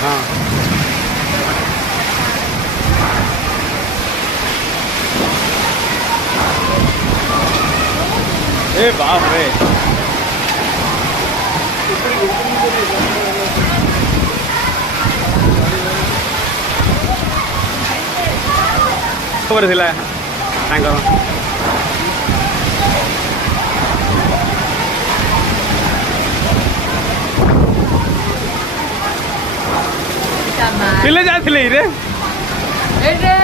हाँ ए बाप रे खबर थिला तांकर पिले जाथिले रे ए रे